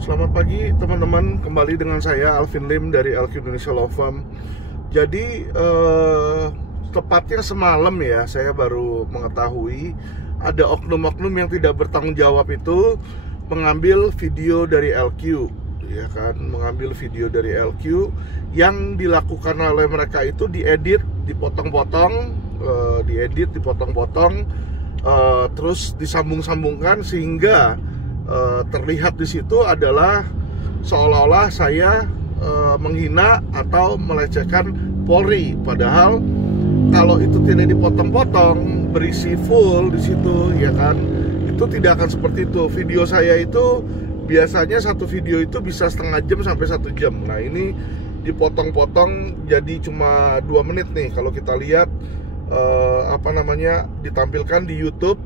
Selamat pagi teman-teman, kembali dengan saya Alvin Lim dari LQ Indonesia Law Firm. Jadi tepatnya semalam ya, saya baru mengetahui ada oknum-oknum yang tidak bertanggung jawab itu mengambil video dari LQ, ya kan, mengambil video dari LQ yang dilakukan oleh mereka itu diedit, dipotong-potong, terus disambung-sambungkan sehingga terlihat di situ adalah seolah-olah saya menghina atau melecehkan Polri. Padahal kalau itu tidak dipotong-potong, berisi full di situ, ya kan, itu tidak akan seperti itu. Video saya itu biasanya satu video itu bisa setengah jam sampai 1 jam. Nah, ini dipotong-potong jadi cuma 2 menit nih. Kalau kita lihat ditampilkan di YouTube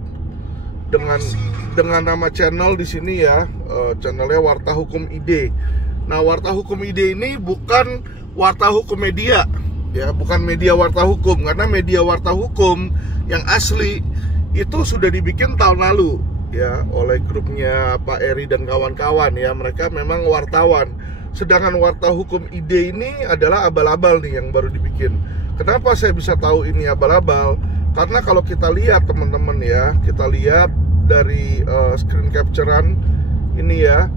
dengan nama channel di sini ya, channelnya Warta Hukum ID. Nah, Warta Hukum ID ini bukan Warta Hukum Media, ya, bukan media Warta Hukum, karena media Warta Hukum yang asli itu sudah dibikin tahun lalu, ya, oleh grupnya Pak Eri dan kawan-kawan, ya, mereka memang wartawan. Sedangkan Warta Hukum ID ini adalah abal-abal nih yang baru dibikin. Kenapa saya bisa tahu ini abal-abal? Karena kalau kita lihat teman-teman ya, kita lihat dari screen capturean ini ya,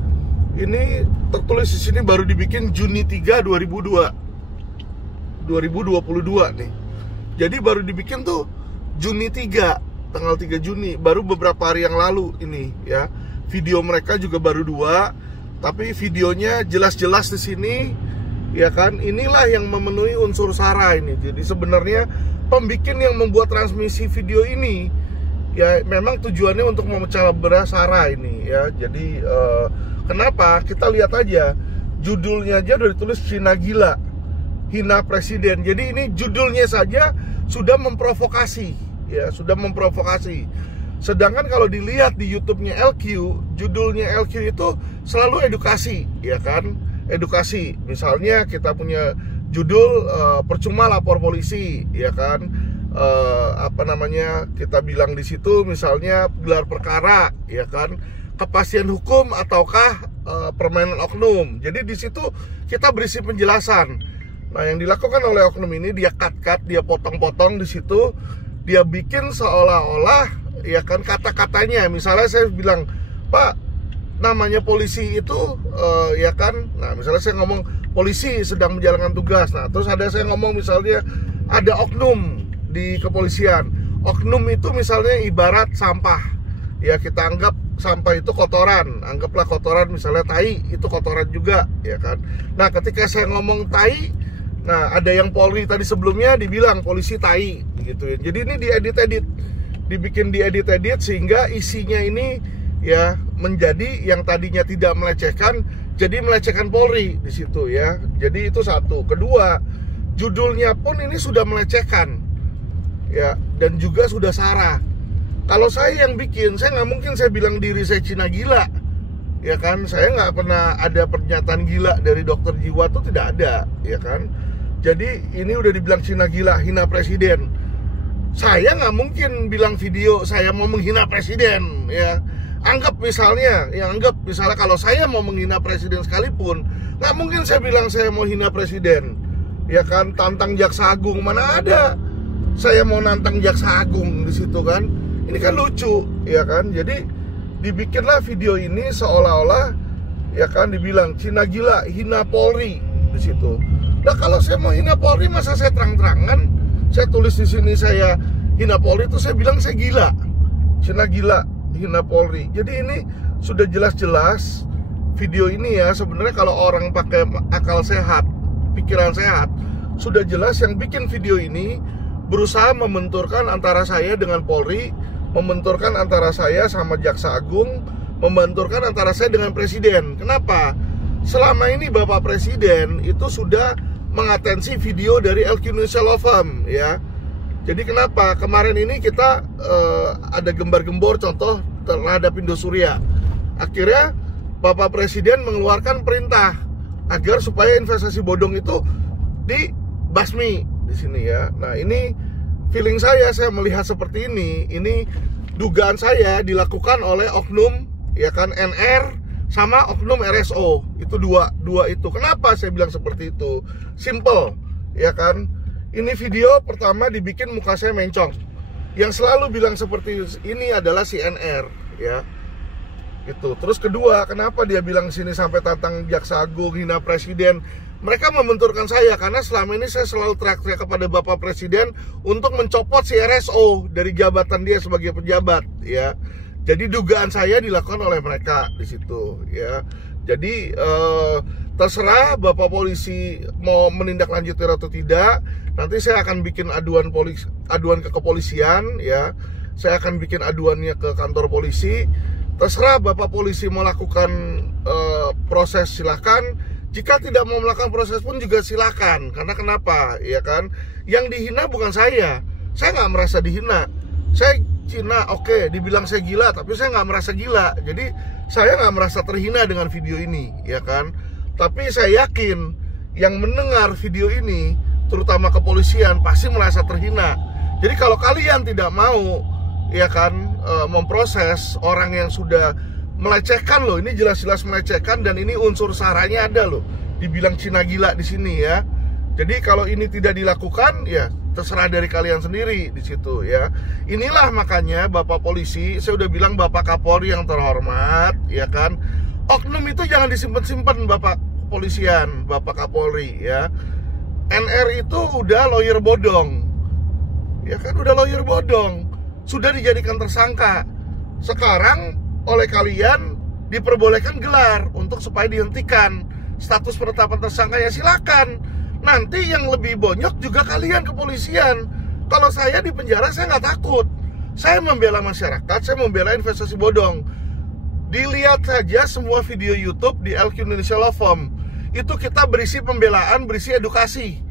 ini tertulis di sini baru dibikin Juni 3 2022 nih. Jadi baru dibikin tuh Juni 3, tanggal 3 Juni, baru beberapa hari yang lalu ini ya. Video mereka juga baru 2, tapi videonya jelas-jelas di sini, ya kan. Inilah yang memenuhi unsur SARA ini. Jadi sebenarnya pembikin yang membuat transmisi video ini ya memang tujuannya untuk memecah belah SARA ini ya. Jadi kenapa? Kita lihat aja judulnya aja udah ditulis Cina gila, hina presiden. Jadi ini judulnya saja sudah memprovokasi, ya, sudah memprovokasi. Sedangkan kalau dilihat di YouTube-nya LQ, judulnya LQ itu selalu edukasi, ya kan? Edukasi. Misalnya kita punya judul percuma lapor polisi, ya kan? Kita bilang di situ misalnya gelar perkara, ya kan, kepastian hukum ataukah permainan oknum. Jadi di situ kita berisi penjelasan. Nah, yang dilakukan oleh oknum ini dia cut, dia potong-potong di situ, dia bikin seolah-olah, ya kan, kata-katanya. Misalnya saya bilang, Pak, namanya polisi itu, ya kan, nah misalnya saya ngomong polisi sedang menjalankan tugas. Nah, terus ada saya ngomong misalnya ada oknum di kepolisian. Oknum itu misalnya ibarat sampah, ya, kita anggap sampah itu kotoran, anggaplah kotoran, misalnya tai itu kotoran juga, ya kan. Nah, ketika saya ngomong tai, nah ada yang Polri tadi sebelumnya dibilang polisi tai gitu ya. Jadi ini dibikin diedit sehingga isinya ini ya menjadi yang tadinya tidak melecehkan jadi melecehkan Polri di situ ya. Jadi itu satu. Kedua, judulnya pun ini sudah melecehkan, ya, dan juga sudah SARA. Kalau saya yang bikin, saya nggak mungkin saya bilang diri saya Cina gila, ya kan. Saya nggak pernah ada pernyataan gila dari dokter jiwa, tuh tidak ada, ya kan. Jadi ini udah dibilang Cina gila, hina presiden. Saya nggak mungkin bilang video saya mau menghina presiden, ya. Anggap misalnya kalau saya mau menghina presiden sekalipun, nggak mungkin saya bilang saya mau hina presiden, ya kan. Tantang jaksa agung, mana ada saya mau nantang jaksa agung di situ kan. Ini kan lucu, ya kan. Jadi dibikinlah video ini seolah-olah, ya kan, dibilang Cina gila, hina Polri di situ. Nah, kalau saya mau hina Polri, masa saya terang-terangan saya tulis di sini saya hina Polri, itu saya bilang saya gila, Cina gila, hina Polri. Jadi ini sudah jelas-jelas video ini ya. Sebenarnya kalau orang pakai akal sehat, pikiran sehat, sudah jelas yang bikin video ini berusaha membenturkan antara saya dengan Polri, membenturkan antara saya sama Jaksa Agung, membenturkan antara saya dengan Presiden. Kenapa? Selama ini Bapak Presiden itu sudah mengatensi video dari LQ Indonesia Law Firm, ya. Jadi kenapa? Kemarin ini kita ada gembar-gembor contoh terhadap Indosuria. Akhirnya Bapak Presiden mengeluarkan perintah agar supaya investasi bodong itu dibasmi di sini ya. Nah, ini feeling saya melihat seperti ini dugaan saya dilakukan oleh oknum, ya kan, NR sama oknum RSO. Itu dua itu. Kenapa saya bilang seperti itu? Simple, ya kan? Ini video pertama dibikin muka saya mencong. Yang selalu bilang seperti ini adalah si NR, ya. Gitu. Terus kedua, kenapa dia bilang sini sampai tantang Jaksa Agung, hina Presiden? Mereka membenturkan saya karena selama ini saya selalu teriak-teriak kepada Bapak Presiden untuk mencopot si RSO dari jabatan dia sebagai pejabat, ya. Jadi dugaan saya dilakukan oleh mereka di situ, ya. Jadi terserah Bapak polisi mau menindaklanjuti atau tidak. Nanti saya akan bikin aduan ke kepolisian, ya. Saya akan bikin aduannya ke kantor polisi. Terserah Bapak polisi mau lakukan proses, silakan. Jika tidak mau melakukan proses pun juga silakan. Karena kenapa? Ya kan? Yang dihina bukan saya. Saya nggak merasa dihina. Saya Cina, oke, dibilang saya gila, tapi saya nggak merasa gila. Jadi saya nggak merasa terhina dengan video ini, ya kan? Tapi saya yakin yang mendengar video ini, terutama kepolisian, pasti merasa terhina. Jadi kalau kalian tidak mau, ya kan, memproses orang yang sudah melecehkan loh, ini jelas-jelas melecehkan dan ini unsur saranya ada loh. Dibilang Cina gila di sini, ya. Jadi kalau ini tidak dilakukan, ya terserah dari kalian sendiri di situ, ya. Inilah makanya Bapak polisi, saya udah bilang Bapak Kapolri yang terhormat, ya kan. Oknum itu jangan disimpan-simpan Bapak polisian, Bapak Kapolri, ya. NR itu udah lawyer bodong, ya kan, udah lawyer bodong, sudah dijadikan tersangka. Sekarang oleh kalian diperbolehkan gelar untuk supaya dihentikan status penetapan tersangka, ya silakan. Nanti yang lebih bonyok juga kalian kepolisian. Kalau saya di penjara saya nggak takut. Saya membela masyarakat, saya membela investasi bodong. Dilihat saja semua video YouTube di LQ Indonesia Law Firm. Itu kita berisi pembelaan, berisi edukasi,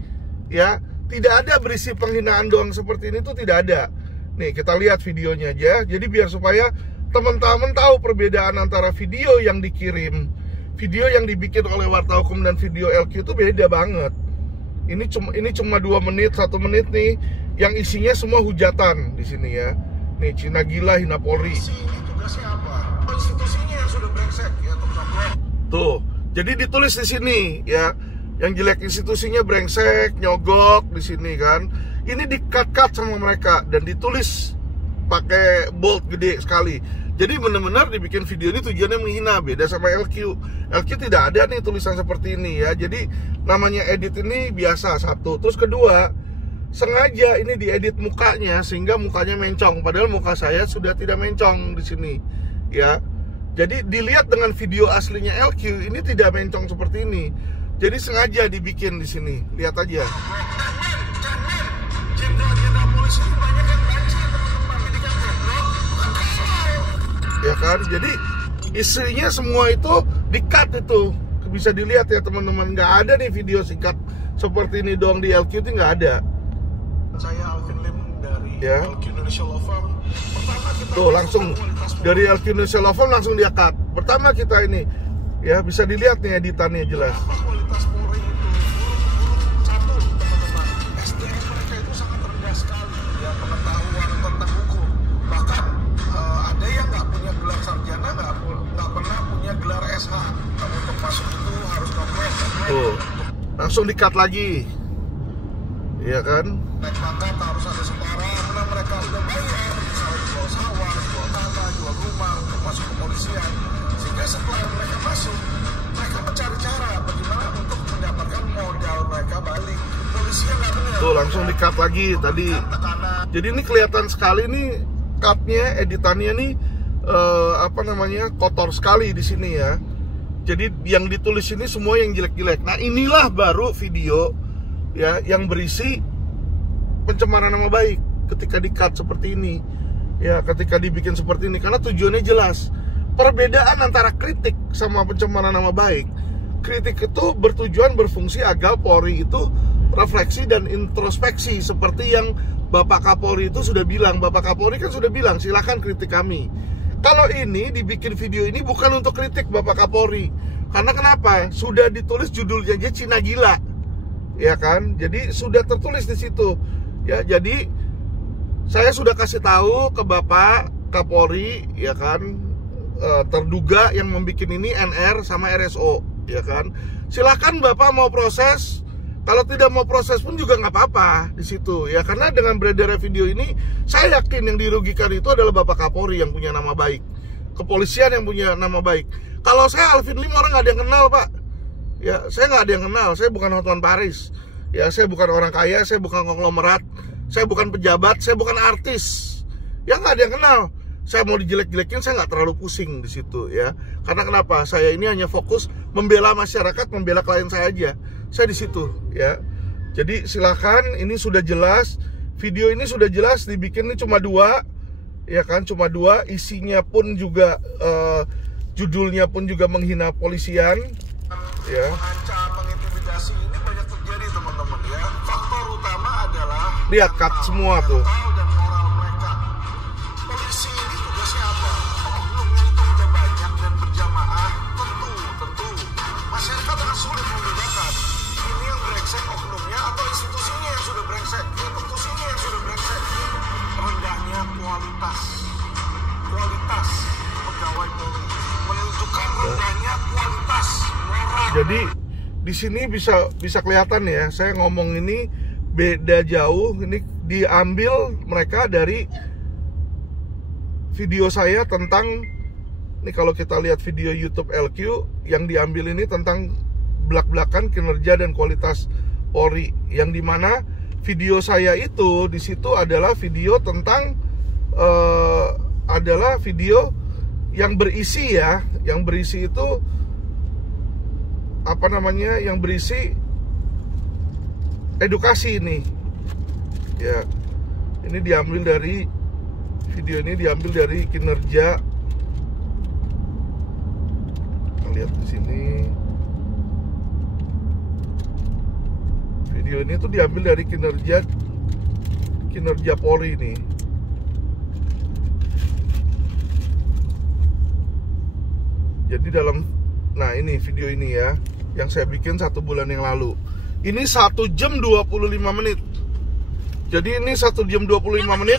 ya. Tidak ada berisi penghinaan doang seperti ini, tuh tidak ada. Nih kita lihat videonya aja. Jadi biar supaya teman-teman tahu perbedaan antara video yang dikirim, video yang dibikin oleh Warta Hukum dan video LQ itu beda banget. Ini cuma 2 menit, 1 menit nih, yang isinya semua hujatan di sini, ya. Nih Cina gila, hina Polri. Ini tugasnya apa? Institusinya yang sudah brengsek, ya, tuh. Jadi ditulis di sini, ya. Yang jelek institusinya brengsek, nyogok di sini kan. Ini di-cut sama mereka dan ditulis pakai bold gede sekali. Jadi benar-benar dibikin video ini tujuannya menghina, beda sama LQ. LQ tidak ada nih tulisan seperti ini, ya. Jadi namanya edit ini biasa, satu. Terus kedua, sengaja ini diedit mukanya sehingga mukanya mencong, padahal muka saya sudah tidak mencong di sini, ya. Jadi dilihat dengan video aslinya LQ ini tidak mencong seperti ini. Jadi sengaja dibikin di sini. Lihat aja. Jenderal polisi banyak yang banci, ya kan? Jadi istrinya semua itu di-cut itu. Bisa dilihat ya teman-teman, nggak ada nih video singkat seperti ini doang di LQ itu nggak ada. Saya Alvin Lim dari LQ Indonesia Law Firm. Pertama kita tuh langsung dari LQ Indonesia Law Firm langsung dia cut. Pertama kita ini, ya bisa dilihat nih editannya jelas. Kualitas Polri itu satu, teman-teman, SDM mereka itu sangat rendah sekali, ya, pengetahuan tentang hukum. Bahkan ada yang nggak punya gelar sarjana, nggak pernah punya gelar SH. Untuk masuk itu harus komplek. Tuh, langsung di-cut lagi, iya kan? Naik pangkat harus ada setara, karena mereka udah bayar, misalnya jual sawah, jual tanah, jual rumah untuk masuk kepolisian. Sehingga setelah mereka masuk, mereka mencari cara bagaimana untuk mendapatkan modal mereka balik. Polisinya nggak benar. Tuh, langsung di-cut lagi tadi. Jadi ini kelihatan sekali nih cut-nya, editannya nih kotor sekali di sini, ya. Jadi yang ditulis ini semua yang jelek-jelek. Nah inilah baru video, ya, yang berisi pencemaran nama baik ketika di-cut seperti ini, ya, ketika dibikin seperti ini. Karena tujuannya jelas. Perbedaan antara kritik sama pencemaran nama baik. Kritik itu bertujuan berfungsi agar Polri itu refleksi dan introspeksi, seperti yang Bapak Kapolri itu sudah bilang. Bapak Kapolri kan sudah bilang silakan kritik kami. Kalau ini dibikin video ini bukan untuk kritik Bapak Kapolri. Karena kenapa? Sudah ditulis judulnya aja Cina gila, ya kan? Jadi sudah tertulis di situ, ya. Jadi saya sudah kasih tahu ke Bapak Kapolri, ya kan, terduga yang membuat ini NR sama RSO, ya kan. Silakan Bapak mau proses, kalau tidak mau proses pun juga nggak apa-apa di situ, ya. Karena dengan beredarnya video ini, saya yakin yang dirugikan itu adalah Bapak Kapolri yang punya nama baik, kepolisian yang punya nama baik. Kalau saya Alvin Lim orang nggak ada yang kenal, Pak. Ya, saya nggak ada yang kenal. Saya bukan Hotman Paris. Ya, saya bukan orang kaya, saya bukan konglomerat, saya bukan pejabat, saya bukan artis. Ya nggak ada yang kenal. Saya mau dijelek-jelekin, saya nggak terlalu pusing di situ, ya. Karena kenapa? Saya ini hanya fokus membela masyarakat, membela klien saya aja. Saya di situ, ya. Jadi silakan, ini sudah jelas, video ini sudah jelas, dibikin ini cuma 2, ya kan, cuma 2, isinya pun juga judulnya pun juga menghina polisian, ya. Mengancam, mengintimidasi ini banyak terjadi, teman-teman, ya. Faktor utama adalah lihat cut semua tuh. dan moral mereka. Polisi ini tugasnya apa? Oknumnya itu udah banyak dan berjamaah, tentu masyarakat akan sulit membedakan ini yang brengsek oknumnya atau institusinya yang sudah brengsek. Ya, institusinya yang sudah brengsek. Rendahnya kualitas pegawai Polri menunjukkan rendahnya kualitas moral. Jadi di sini bisa kelihatan ya, saya ngomong ini beda jauh. Ini diambil mereka dari video saya tentang, ini kalau kita lihat video YouTube LQ, yang diambil ini tentang belak-belakan kinerja dan kualitas Polri, yang dimana video saya itu di situ adalah video tentang adalah video yang berisi, ya, yang berisi itu apa namanya, yang berisi edukasi ini, ya. Ini diambil dari video ini, diambil dari kinerja. Kita lihat di sini. Video ini tuh diambil dari kinerja Polri ini. Jadi nah ini video ini ya, yang saya bikin 1 bulan yang lalu. Ini 1 jam 25 menit. Jadi ini 1 jam 25 menit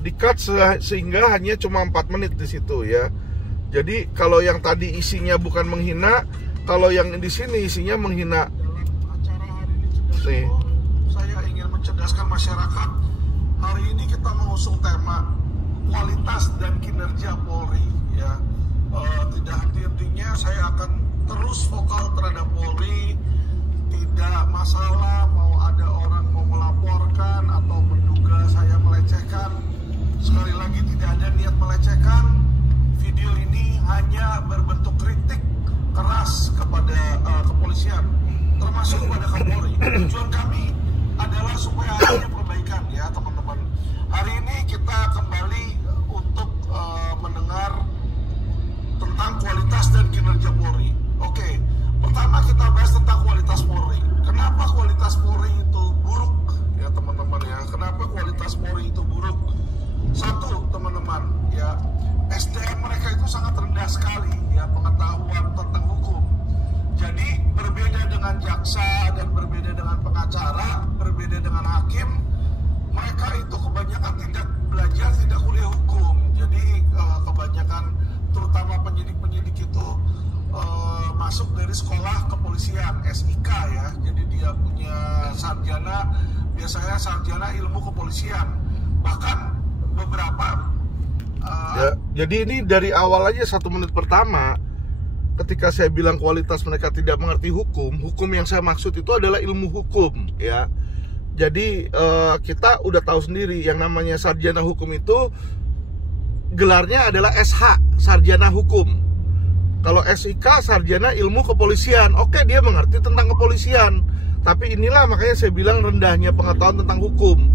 di-cut sehingga hanya cuma 4 menit di situ, ya. Jadi kalau yang tadi isinya bukan menghina, kalau yang di sini isinya menghina. Acara hari ini saya ingin mencerdaskan masyarakat. Hari ini kita mengusung tema kualitas dan kinerja Polri, ya. Tidak henti-hentinya saya akan terus vokal terhadap Polri. Tidak masalah mau ada orang mau melaporkan atau menduga saya melecehkan. Sekali lagi tidak ada niat melecehkan. Video ini hanya berbentuk kritik keras kepada kepolisian, termasuk kepada Kapolri. Tujuan kami adalah supaya adanya perbaikan, ya, teman-teman. Hari ini kita kembali untuk mendengar tentang kualitas dan kinerja Polri. Oke, pertama kita bahas tentang kualitas Polri. Kenapa kualitas Polri itu buruk, ya, teman-teman, ya? Kenapa kualitas Polri itu buruk? Satu, teman-teman, ya, SDM mereka itu sangat rendah sekali, ya, pengetahuan tentang hukum. Jadi berbeda dengan jaksa dan berbeda dengan pengacara, berbeda dengan hakim, mereka itu kebanyakan tidak belajar, tidak kuliah hukum. Jadi kebanyakan terutama penyidik-penyidik itu masuk dari sekolah kepolisian, SIK, ya. Jadi dia punya sarjana, biasanya sarjana ilmu kepolisian. Bahkan beberapa ya, jadi ini dari awal aja 1 menit pertama ketika saya bilang kualitas mereka tidak mengerti hukum yang saya maksud itu adalah ilmu hukum, ya. Jadi kita udah tahu sendiri yang namanya sarjana hukum itu gelarnya adalah SH, sarjana hukum. Kalau SIK, sarjana ilmu kepolisian. Oke, dia mengerti tentang kepolisian. Tapi inilah makanya saya bilang rendahnya pengetahuan tentang hukum.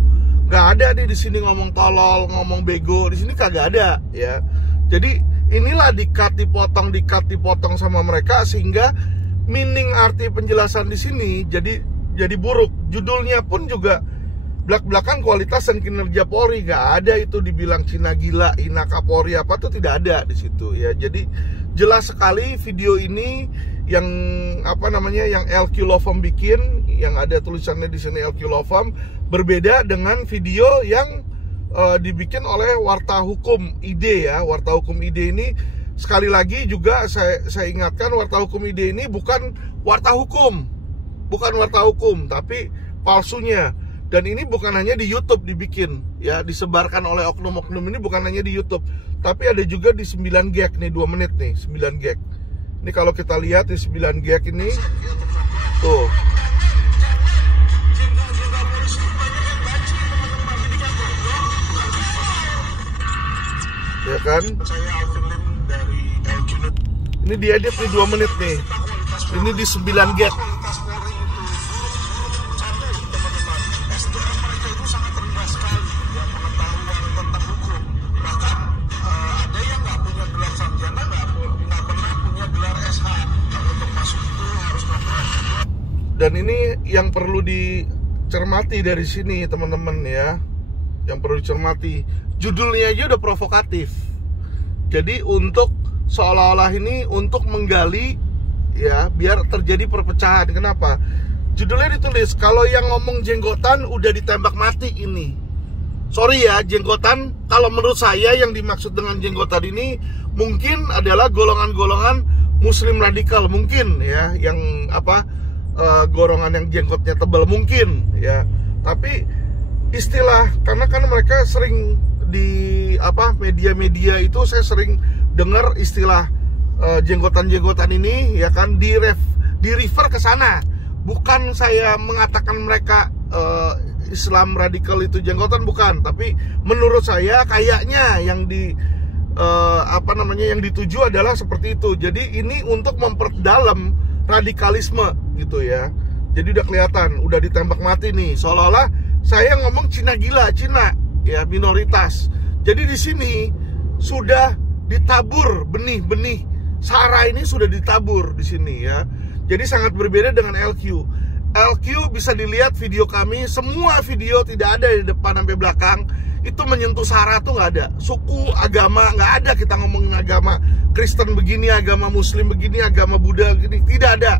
Gak ada di sini ngomong tolol, ngomong bego. Di sini kagak ada, ya. Jadi inilah di-cut, dipotong sama mereka sehingga meaning arti penjelasan di sini jadi buruk. Judulnya pun juga belak-belakan kualitas dan kinerja Polri. Gak ada itu dibilang Cina gila, hina Kapolri apa tuh, tidak ada di situ, ya. Jadi jelas sekali video ini yang apa namanya, yang LQ Law Firm bikin, yang ada tulisannya di sini LQ Law Firm, berbeda dengan video yang dibikin oleh Warta Hukum ID ya. Warta Hukum ID ini sekali lagi juga saya ingatkan, Warta Hukum ID ini bukan warta hukum, tapi palsunya. Dan ini bukan hanya di YouTube dibikin ya, disebarkan oleh oknum-oknum ini bukan hanya di YouTube, tapi ada juga di 9 gag nih, 2 menit nih, 9 gag. Ini kalau kita lihat di 9 gag ini tuh. Ya kan? Ini diedit nih 2 menit nih. Ini di 9 gag. Dan ini yang perlu dicermati dari sini teman-teman ya. Yang perlu dicermati, judulnya aja udah provokatif. Jadi untuk seolah-olah ini untuk menggali ya, biar terjadi perpecahan. Kenapa? Judulnya ditulis kalau yang ngomong jenggotan udah ditembak mati ini. Sorry ya, jenggotan kalau menurut saya yang dimaksud dengan jenggotan ini mungkin adalah golongan-golongan muslim radikal mungkin ya, yang golongan yang jenggotnya tebal mungkin ya. Tapi istilah, karena kan mereka sering di media-media itu saya sering dengar istilah jenggotan-jenggotan ini ya kan, di refer ke sana. Bukan saya mengatakan mereka Islam radikal itu jenggotan, bukan, tapi menurut saya kayaknya yang yang dituju adalah seperti itu. Jadi ini untuk memperdalam radikalisme gitu ya. Jadi udah kelihatan, udah ditembak mati nih. Seolah-olah saya ngomong Cina gila, Cina ya minoritas. Jadi di sini sudah ditabur benih-benih SARA ini, sudah ditabur di sini ya. Jadi sangat berbeda dengan LQ. LQ bisa dilihat video kami, semua video tidak ada di depan sampai belakang itu menyentuh SARA tuh nggak ada. Suku, agama nggak ada, kita ngomongin agama Kristen begini, agama Muslim begini, agama Buddha begini, tidak ada.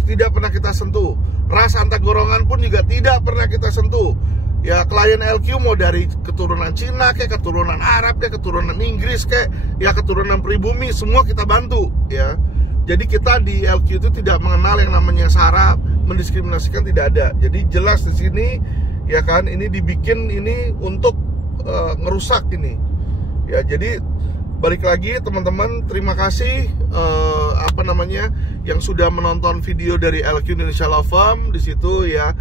Tidak pernah kita sentuh. Ras antar golongan pun juga tidak pernah kita sentuh. Ya, klien LQ mau dari keturunan Cina kayak keturunan Arab kayak keturunan Inggris kayak ya keturunan pribumi, semua kita bantu ya. Jadi kita di LQ itu tidak mengenal yang namanya SARA, mendiskriminasikan, tidak ada. Jadi jelas di sini ya kan, ini dibikin ini untuk ngerusak ini. Ya, jadi balik lagi teman-teman, terima kasih yang sudah menonton video dari LQ Indonesia Law Firm di situ ya.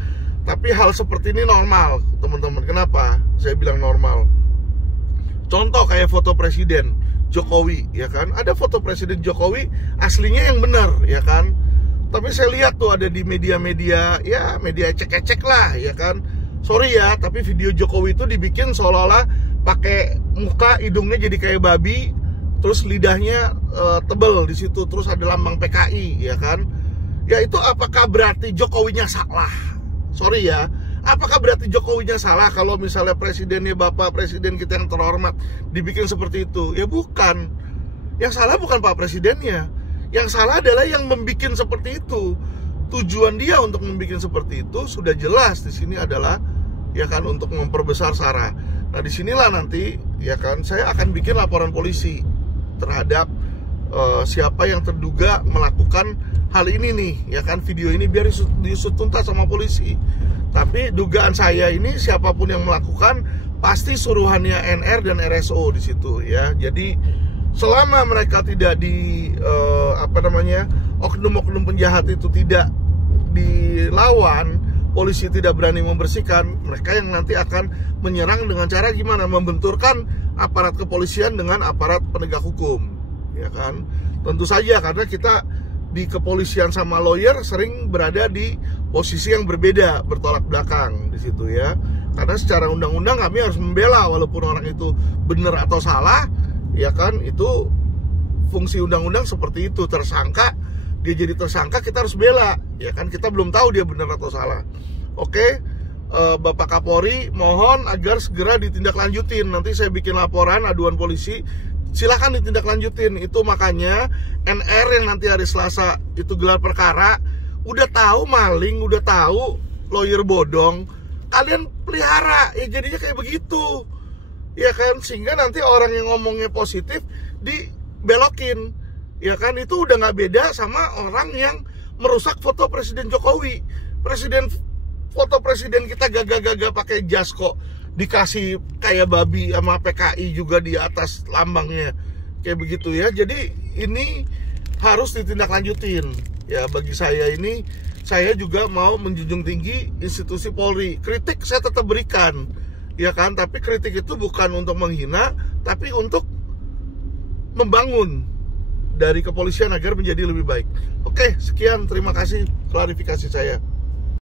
Tapi hal seperti ini normal, teman-teman. Kenapa saya bilang normal? Contoh kayak foto Presiden Jokowi ya kan. Ada foto Presiden Jokowi aslinya yang benar ya kan. Tapi saya lihat tuh ada di media-media ya, media ecek-ecek lah ya kan. Sorry ya, tapi video Jokowi itu dibikin seolah-olah pakai muka hidungnya jadi kayak babi, terus lidahnya tebel di situ, terus ada lambang PKI ya kan. Ya itu apakah berarti Jokowinya salah? Sorry ya, apakah berarti Jokowinya salah kalau misalnya presidennya Bapak Presiden kita yang terhormat dibikin seperti itu? Ya bukan. Yang salah bukan Pak Presidennya. Yang salah adalah yang membikin seperti itu. Tujuan dia untuk membikin seperti itu sudah jelas di sini adalah ya kan untuk memperbesar SARA. Nah, disinilah nanti ya kan saya akan bikin laporan polisi terhadap siapa yang terduga melakukan hal ini nih ya kan. Video ini biar diusut tuntas sama polisi. Tapi dugaan saya ini siapapun yang melakukan pasti suruhannya NR dan RSO di situ ya. Jadi selama mereka tidak di oknum-oknum penjahat itu tidak dilawan, polisi tidak berani membersihkan, mereka yang nanti akan menyerang dengan cara gimana? Membenturkan aparat kepolisian dengan aparat penegak hukum ya kan. Tentu saja karena kita di kepolisian sama lawyer sering berada di posisi yang berbeda, bertolak belakang di situ ya. Karena secara undang-undang kami harus membela walaupun orang itu benar atau salah ya kan. Itu fungsi undang-undang seperti itu. Tersangka, dia jadi tersangka, kita harus bela ya kan. Kita belum tahu dia benar atau salah. Oke, Bapak Kapolri mohon agar segera ditindaklanjutin. Nanti saya bikin laporan aduan polisi, silahkan ditindaklanjutin. Itu makanya NR yang nanti hari Selasa itu gelar perkara, udah tahu maling, udah tahu lawyer bodong, kalian pelihara ya, jadinya kayak begitu ya kan, sehingga nanti orang yang ngomongnya positif dibelokin, ya kan. Itu udah nggak beda sama orang yang merusak foto Presiden Jokowi. Foto presiden kita gagah-gagah pakai jas kok, dikasih kayak babi sama PKI juga di atas lambangnya kayak begitu ya. Jadi ini harus ditindaklanjutin ya. Bagi saya ini, saya juga mau menjunjung tinggi institusi Polri. Kritik saya tetap berikan, ya kan, tapi kritik itu bukan untuk menghina, tapi untuk membangun dari kepolisian agar menjadi lebih baik. Oke, sekian, terima kasih klarifikasi saya.